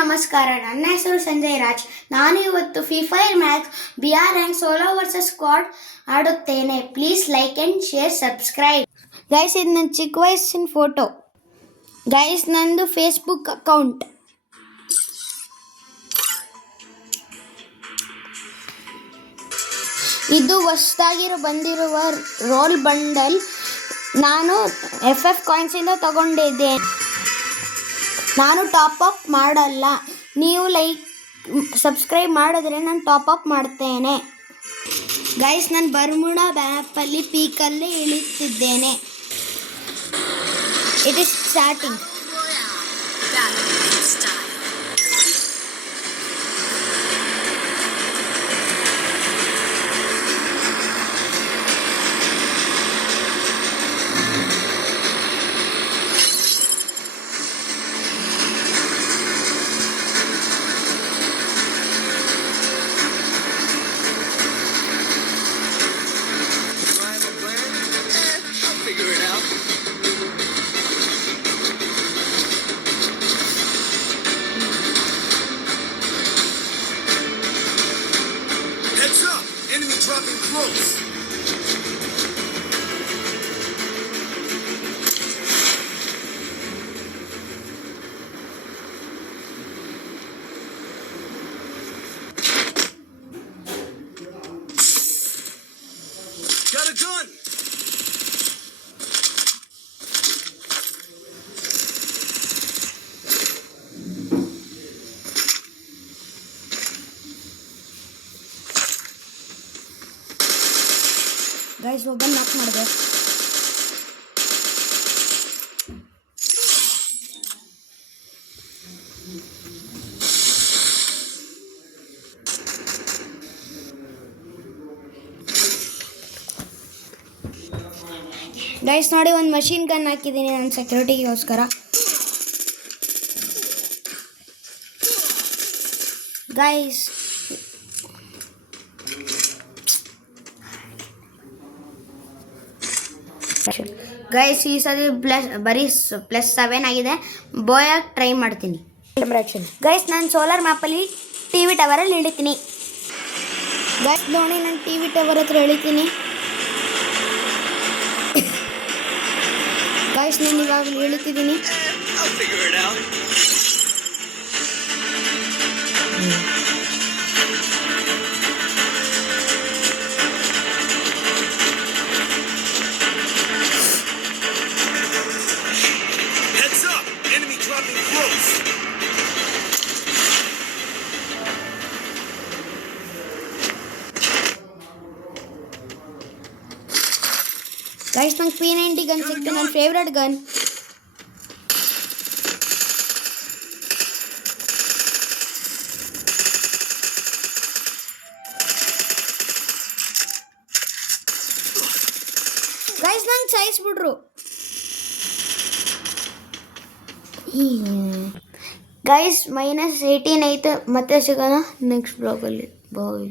ನಮಸ್ಕಾರ. ನನ್ನ ಹೆಸರು ಸಂಜಯ್ ರಾಜ್. ನಾನು ಇವತ್ತು free fire match BR rank solo versus squad ಆಡುತ್ತೇನೆ. Please like and share, subscribe. Guys, ಇದು ನನ್ನ ಚಿಕ್ಕ ವಯಸ್ಸಿನ ಫೋಟೋ. ಗೈಸ್, ನಂದು ಫೇಸ್ಬುಕ್ ಅಕೌಂಟ್. ಇದು ಹೊಸದಾಗಿರೋ ಬಂದಿರುವ ರೋಲ್ ಬಂಡಲ್. ನಾನು FF ಕಾಯಿನ್ಸಿಂದ ತಗೊಂಡಿದ್ದೆ. ನಾನು ಟಾಪ್ ಅಪ್ ಮಾಡಲ್ಲ. ನೀವು ಸಬ್ಸ್ಕ್ರೈಬ್ ಮಾಡಿದ್ರೆ ನಾನು ಟಾಪ್ ಅಪ್ ಮಾಡ್ತೇನೆ. ಗೈಸ್, ನಾನು ಬರ್ಮುಡಾ ಮ್ಯಾಪಲ್ಲಿ ಪೀಕಲ್ಲಿ ಇಳಿತಿದ್ದೇನೆ. It is starting. Enemy dropping close. Got a gun. Guys, ಒಬ್ಬನ್ ನಾಕ್ ಮಾಡಿದೆ. ಗೈಸ್ ನೋಡಿ, ಒಂದು ಮಷೀನ್ ಗನ್ ಹಾಕಿದ್ದೀನಿ ನನ್ನ ಸೆಕ್ಯೂರಿಟಿಗೋಸ್ಕರ. ಗೈಸ್ ಈ ಸರಿ ಬರೀ +7 ಆಗಿದೆ. ಬೋಯಾಗಿ ಟ್ರೈ ಮಾಡ್ತೀನಿ. ಗೈಸ್, ನಾನು ಸೋಲಾರ್ ಮ್ಯಾಪಲ್ಲಿ TV ಟವರಲ್ಲಿ ಇಳಿತೀನಿ. ಗೈಸ್ ನೋಡಿ, ನಾನು TV ಟವರ್ ಹತ್ರ ಇಳಿತೀನಿ. ಗೈಸ್, ನಾನು ಇವಾಗ ಇಳಿತಿದ್ದೀನಿ. ಗೈಸ್, ನಂಗೆ P90 ಗನ್ ಸಿಕ್ತು, ನನ್ನ ಫೇವ್ರೆಟ್ ಗನ್. ಗೈಸ್, ನಂಗೆ ಸಾಯಿಸ್ಬಿಟ್ರು. ಗೈಸ್, -18 ಆಯ್ತು. ಮತ್ತೆ ಸಿಗೋಣ ನೆಕ್ಸ್ಟ್ ಬ್ಲಾಗಲ್ಲಿ. ಬಾಯ್.